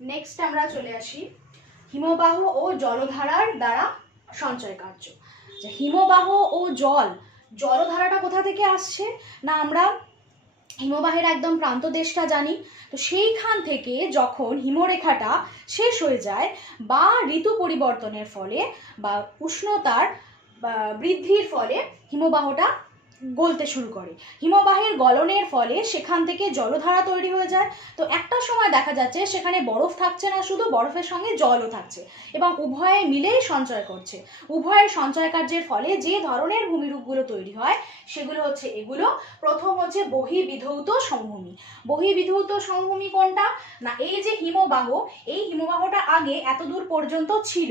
Next আমরা চলে আসি হিমবাহ ও জলধারার দ্বারা সঞ্চয় কার্য। যে হিমবাহ ও জল, জলধারাটা কোথা থেকে আসছে? না, আমরা হিমবাহের একদম প্রান্ত দেশটা জানি। তো সেইখান থেকে যখন হিমরেখাটা শেষ হয়ে যায় বা ঋতু পরিবর্তনের ফলে বা উষ্ণতার বৃদ্ধির ফলে হিমবাহটা গলতে শুরু করে। হিমবাহের গলনের ফলে সেখান থেকে জলধারা তৈরি হয়ে যায়। তো একটা সময় দেখা যাচ্ছে সেখানে বরফ থাকছে না, শুধু বরফের সঙ্গে জলও থাকছে এবং উভয়ে মিলেই সঞ্চয় করছে। উভয়ের সঞ্চয় কার্যের ফলে যে ধরনের ভূমিরূপগুলো তৈরি হয়, সেগুলো হচ্ছে এগুলো। প্রথম হচ্ছে বহিবিধৌত সমভূমি। বহিবিধৌত সমভূমি কোনটা? না, এই যে হিমবাহ, এই হিমবাহটা আগে এত দূর পর্যন্ত ছিল।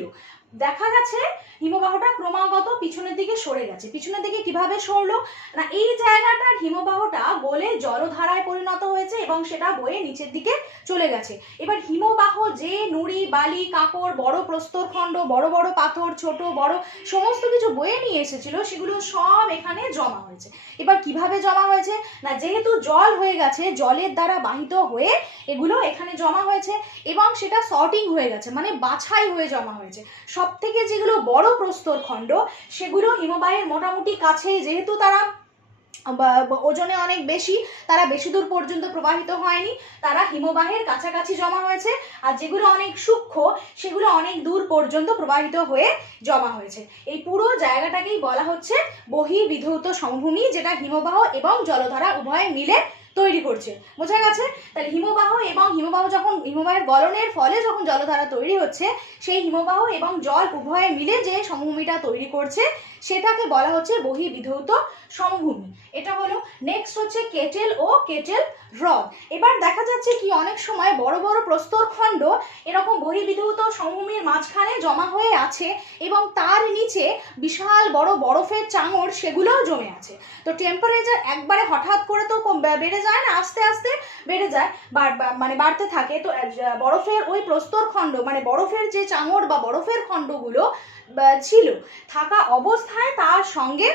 দেখা গেছে, হিমবাহটা ক্রমাগত পিছনের দিকে সরে গেছে। পিছনের দিকে কীভাবে সরলো? না, এই জায়গাটার হিমবাহটা গলে জলধারায় পরিণত হয়েছে এবং সেটা বয়ে নিচের দিকে চলে গেছে। এবার হিমবাহ যে নুড়ি, বালি, কাঁকড়, বড় প্রস্তরখণ্ড বড় বড় পাথর, ছোট, বড়, সমস্ত কিছু বয়ে নিয়ে এসেছিল, সেগুলো সব এখানে জমা হয়েছে। এবার কীভাবে জমা হয়েছে? না, যেহেতু জল হয়ে গেছে, জলের দ্বারা বাহিত হয়ে এগুলো এখানে জমা হয়েছে এবং সেটা সর্টিং হয়ে গেছে মানে বাছাই হয়ে জমা হয়েছে। সব থেকে যেগুলো বড় প্রস্তর খণ্ড, সেগুলো হিমবাহের মোটামুটি কাছেই, যেহেতু তারা ওজনে অনেক বেশি, তারা বেশি দূর পর্যন্ত প্রবাহিত হয়নি, তারা হিমবাহের কাছাকাছি জমা হয়েছে, আর যেগুলো অনেক সূক্ষ্ম, সেগুলো অনেক দূর পর্যন্ত প্রবাহিত হয়ে জমা হয়েছে। এই পুরো জায়গাটাকেই বলা হচ্ছে বহিবিধৌত সমভূমি, যেটা হিমবাহ এবং জলধারা উভয় মিলে তৈরি করছে। বোঝা গেছে? তাহলে হিমবাহ এবং হিমবাহ যখন, হিমবাহের গলনের ফলে যখন জলধারা তৈরি হচ্ছে, সেই হিমবাহ এবং জল উভয়ে মিলে যে সমভূমিটা তৈরি করছে সেটাকে বলা হচ্ছে বহিবিধৌত সমভূমি। এটা হলো নেক্সট হচ্ছে কেটেল ও কেটেল হ্রদ। এবার দেখা যাচ্ছে কি অনেক সময় বড় বড় প্রস্তরখণ্ড এরকম বহিবিধৌত সমভূমির মাঝখানে জমা হয়ে আছে এবং তার নিচে বিশাল বড় বরফের চাঙড় সেগুলোও জমে আছে। তো টেম্পারেচার একবারে হঠাৎ করে তো বেড়ে যায় না, আস্তে আস্তে বেড়ে যায় মানে বাড়তে থাকে। তো বরফের ওই প্রস্তরখণ্ড মানে বরফের যে চাঙড় বা বরফের খণ্ডগুলো ছিল থাকা অবস্থায় তার সঙ্গে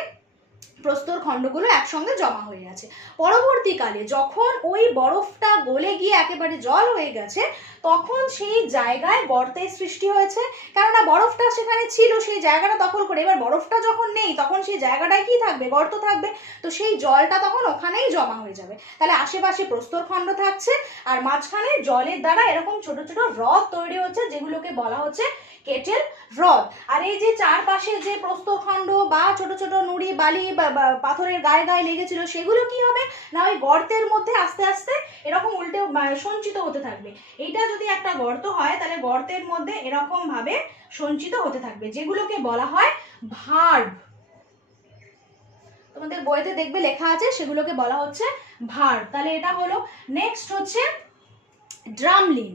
প্রস্তর খণ্ডগুলো একসঙ্গে জমা হয়ে আছে। পরবর্তীকালে যখন ওই বরফটা গলে গিয়ে একেবারে জল হয়ে গেছে, তখন সেই জায়গায় গর্তের সৃষ্টি হয়েছে। কেননা বরফটা সেখানে ছিল, সেই জায়গাটা দখল করে। এবার বরফটা যখন নেই, তখন সেই জায়গাটায় কি থাকবে? গর্ত থাকবে। তো সেই জলটা তখন ওখানেই জমা হয়ে যাবে। তাহলে আশেপাশে প্রস্তরখণ্ড থাকছে, আর মাঝখানে জলের দ্বারা এরকম ছোট ছোট হ্রদ তৈরি হচ্ছে, যেগুলোকে বলা হচ্ছে কেটেল হ্রদ। আর এই যে চারপাশে যে প্রস্তরখণ্ড বা ছোট ছোট নুড়ি, বালি বা বা পাথরের গায়ে গায়ে লেগেছিল, সেগুলো কি হবে? না, ওই গর্তের মধ্যে আস্তে আস্তে এরকম উল্টে সঞ্চিত হতে থাকবে। এইটা যদি একটা গর্ত হয়, তাহলে গর্তের মধ্যে এরকম ভাবে সঞ্চিত হতে থাকবে, যেগুলোকে বলা হয় ভার্ব। তোমাদের বইতে দেখবে লেখা আছে, সেগুলোকে বলা হচ্ছে ভার তাহলে এটা হলো, নেক্সট হচ্ছে ড্রামলিন।